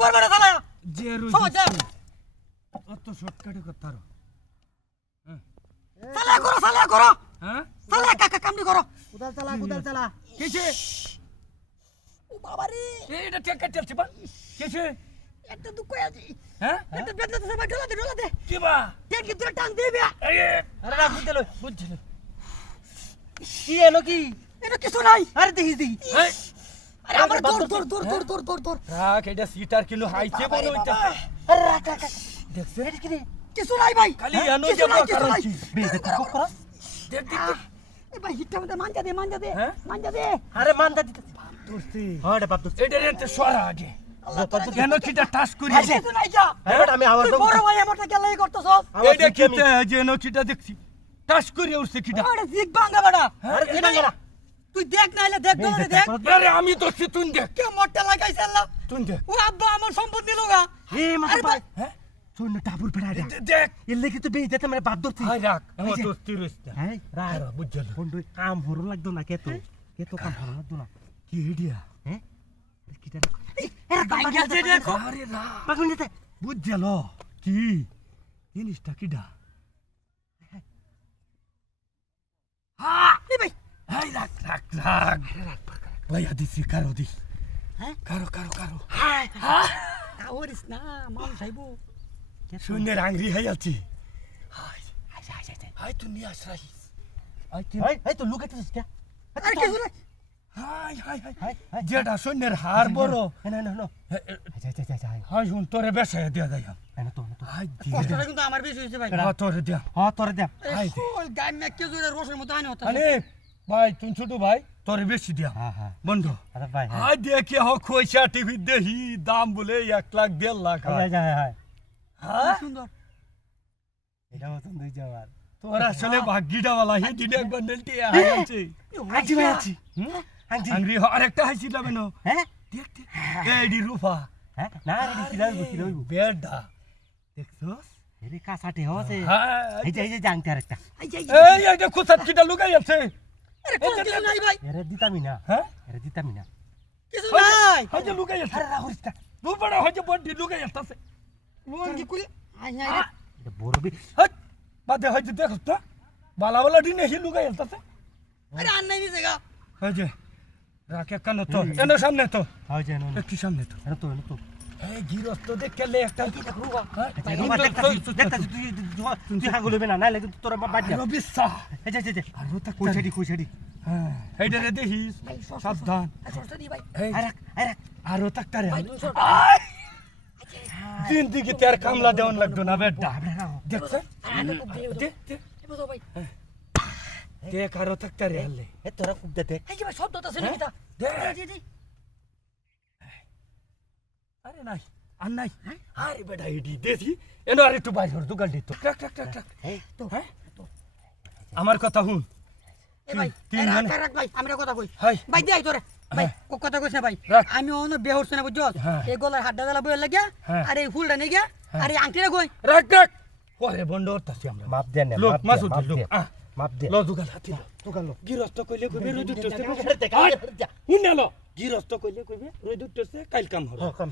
পড়বে না শালা যে রোজ। অত শর্টকাটে কথা শালা করো শালা করো। হ্যাঁ? শালা কাকা কামড়ি করো। কোদাল চালা কোদাল চালা। কেছে? ও বাবা রে এটা টেকা চলছে বা কেছে? একটা দুঃখ আছে। হ্যাঁ? একটা বেদনা তো সবাই ঢোলা দে ঢোলা দে কি বা পেট কি তোরা টান দিবি আরে না বুঝতে লই। বুঝছি কি এলো কি? এটা কিছু নাই। আরে দেখি দেখি আরে আমার দৌড় দৌড় দৌড় দৌড় দৌড় দৌড় দৌড়। রাখ এটা সিটার কিলো হাইছে বড় হইতাছে আরে রাখ রাখ রাখ। এটা কি কিছু নাই ভাই। খালি হ্যাঁ? এনো যে কারণ কি বেজে তো করা দেখ দেখ। এ ভাই হিটটা মধ্যে মাঞ্জা দে মাঞ্জা দে। হ্যাঁ? দে। আরে মানদা দিতে তোরছি হ্যাঁ এটা বাপ দোস্ত এটা রেতে সরা আগে। করি হ্যাঁ বড় দেখছি টাচ করে উঠছে কিটা। জিগ ভাঙা বেটা। আরে কি ভাঙে না তুই দেখ দেখ দৌড়ে দেখ। আরে আমি তো তুই দেখ। কে মোটটা লাগাইছে আল্লাহ তুই দেখ। ও আব্বা আমার সম্পদ দিল গা। হে মাথা আরে ভাই। হ্যাঁ? শোন না টাপুর ফেরা দে দে- দেখ। এর লেগে তো বেজে মানে বাদ ধরছি। হাই রাখ আমার যে। দোস্তি রইছে। হ্যাঁ রাখ। আরে বুঝছল ফোন কাম হরো লাগতো না কে তো? কে তো কাম হরো লাগতো না? কি এডিয়া হ্যাঁ? কিটা এরা ভাঙা আছে দেখো। আরে না। পাগল নিতে। বুঝছল কি? জিনিসটা কিডা? হ্যাঁ। রাখ ভাই আদি কারও দি হ্যাঁ কারও কারও কারও হাই হ্যাঁ কাওরিস না মাল সাইবো শূন্যের আংরি হাই আছি হাই আচ্ছা আচ্ছা হাই তুই নিয়ে আস রাহিস হাই তুই এই তো কে আরে কিছু নাই হাই হাই হাই হাই হাই যেটা শূন্যের হার বড় না না না আচ্ছা আচ্ছা আচ্ছা হাই হাই শুন তোরে বেসায় দিয়া যাই না তো হাই কষ্টটা কিন্তু আমার বেশি হয়েছে ভাই দিয়া তোরে দিয়া হ্যাঁ তোরে দে হাই দে ওই গায় জোরে রসের মতো আনি হতো আরে ভাই তুই ছোট ভাই? তোরে বেশি দিয়া। হ্যাঁ হ্যাঁ। বন্ধু। আরে ভাই হ্যাঁ। দেখে হ খইসা টিভি দেহি দাম বলে এক লাখ দেড় লাখ হয়। আচ্ছা হ্যাঁ হ্যাঁ। হ্যাঁ? সুন্দর। এটা মতন দুই যাবার তোর আসলে ভাগ্যিটা বলা হে দিনে একবার নেলটি হাইছে আছি ভাই। আছি। আছি আংরি আরেকটা হাইছিল কেন হ্যাঁ? দেখ দেখ। এইডি রূপা। হ্যাঁ? না রে না বুঝি না বেডা। দেখছস? এরে কাসাটে হ্যাঁ এই যে এই যে জানতে আরেকটা। যাই এই এইটা কোথাত কিটা লুকাই আছে। আরে কোন কিছু নাই ভাই? এরে দিতামি না। হ্যাঁ? এরে দিতামি না। কিছু নাই। হয়তো লুকাই আছে আরে রাহুল তা দু বড় হয়তো বডি লুকাই আছে লোন কি কুলি আই নাই রে। এটা বড় বি হট বাদে হয়তো দেখছ তো। বালা বালা দিনে হি লুকাই আছে আরে আর নাই নিছে গা। এই যে রাকে তো। এনো সামনে তো। হয় যে না একটু সামনে তো। এটা তো এটা তো। দেখ দেখ হ্যাঁ? আর কইছাড়ি হ্যাঁ। রে সর জিন্দিগি তের কামলা দেওয়ান লাগতো না বেডা আরে রাও দেখছ? আরে তো দিও দে দে। তো ভাই। দেখ আরও তাকতারে হালে। তোরা খুব দেখ। এই যে ভাই শব্দ তো? শুনি কিটা দে জি জি আরে নাই আর নাই। আরে বেটা এডি দেখি। এনো আর একটু বাইর দোকান দিত ট্রাক ট্রাক ট্রাক ট্রাক। তো। হ্যাঁ? আমার কথা হুন ভাই রাখ, মানে- ভাই আমি কথা কই। ভাই দেই তোরে। ভাই কথা কইছ না ভাই। আমি অন্য বেহরছ না বুঝছ হ্যাঁ। এই গলার হাড্ডা দালা বইয়া লাগিয়া হ্যাঁ। আর এই ফুলটা নিয়ে গিয়া আর এই আংটিটা কই? রাখ রাখ। পরে বন্ধ করতেছি আমরা। মাপ দেন না লোক মাপ মাসুদ দে মাপ লোক। মাপ দে। ল দুগাল হাতি ল। গিরস্ত কইলে কইবে দেখা, দেখা। হুন না ল। গিরস্ত কইলে কইবে রই দুটছে কাইল কাম হবে। হ্যাঁ কাম